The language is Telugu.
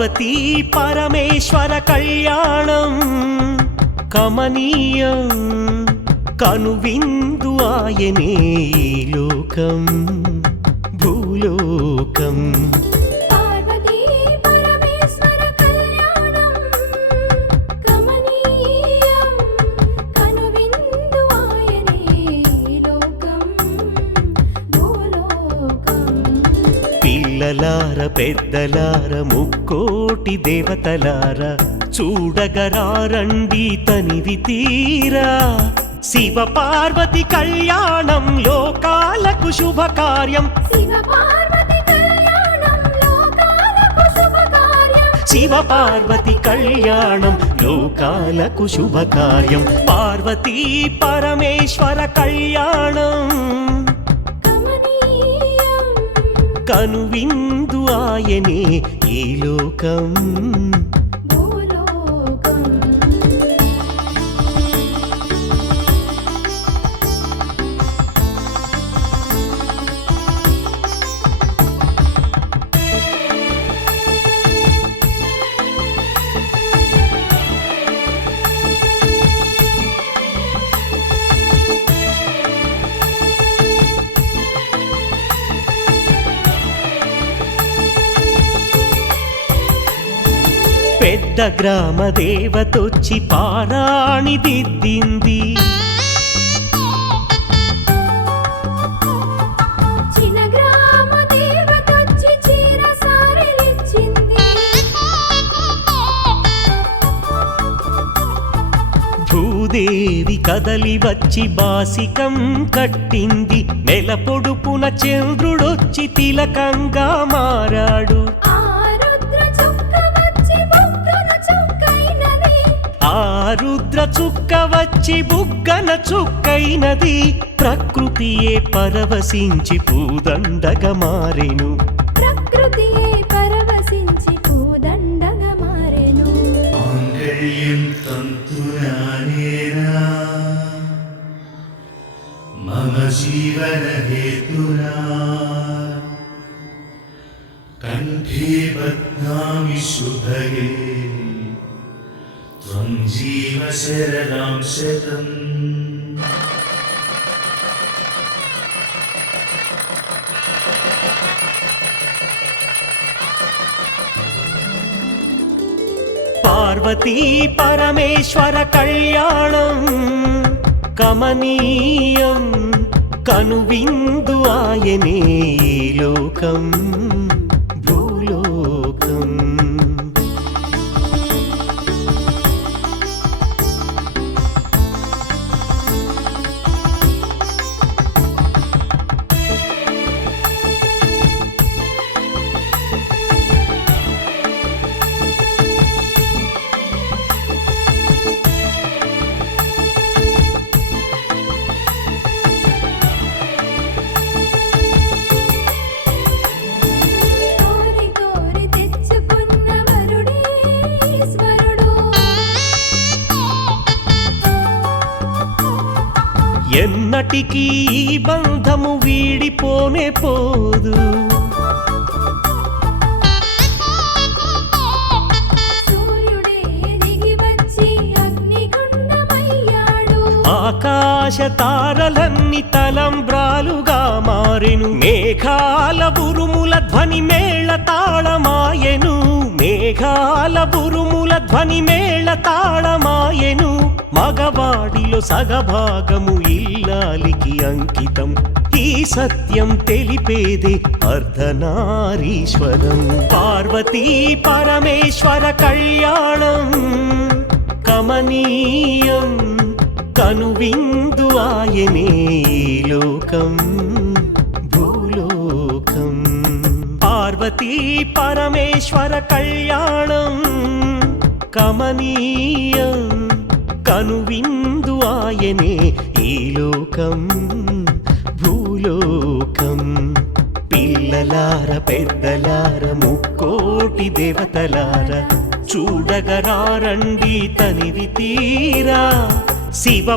పార్వతీ పరమేశ్వర కళ్యాణం కమనీయం కనువిందు ఆయనే ఈ లోకం భూలోకం పిల్లలార పెద్దలార ముక్కోటి దేవతలార చూడగరారండి తనివి తీరా శివ పార్వతి కళ్యాణం లోకాలకు శుభకార్యం శివ పార్వతి కళ్యాణం లోకాలకు శుభకార్యం పార్వతీ పరమేశ్వర కళ్యాణం కనువిందు ఆయనే ఈ లోకం పెద్ద గ్రామ దేవతొచ్చి పారాణి దిద్దింది చిన్న గ్రామ దేవతొచ్చి చీర సారెలిచ్చింది భూదేవి కదలి వచ్చి బాసికం కట్టింది నెల పొడుపున చంద్రుడొచ్చి తిలకంగా మారాడు ఆ రుద్ర చుక్క వచ్చి బుగ్గన చుక్కైనది ప్రకృతియే పరవశించి పూదండగా మారెను ప్రకృతియే పరవశించి పూదండగా మారెను మాంగళ్యం తంతునానేనా మమ జీవన హేతునా కంఠే బధ్నామి శుభగే త్వం జీవ శరణం శతం పార్వతీ పరమేశ్వర కళ్యాణం కమనీయం కనువిందు ఆయనే ఈ లోకం భూలోకం ఎన్నటికీ ఈ బంధము వీడిపోనే పోదు ఆకాశ తారలన్నీ తలంబ్రాలుగా మారెను మేఘాల బురుముల ధ్వని మేళ తాళమాయెను మేఘాల బురుముల ధ్వని మేళ తాళమాయెను మగవాడిలో సగభాగము ఇల్లాలికి అంకితం ఈ సత్యం తెలిపేదే అర్ధనారీశ్వరం పార్వతీ పరమేశ్వర కళ్యాణం కమనీయం కనువిందు ఆయనే ఈ లోకం భూలోకం పార్వతీ పరమేశ్వర కళ్యాణం కమనీయం కనువిందు ఆయనే ఈ లోకం భూలోకం పిల్లలార పెద్దలార ముక్కోటి దేవతలార చూడగరారండి తనివి తీరా శివ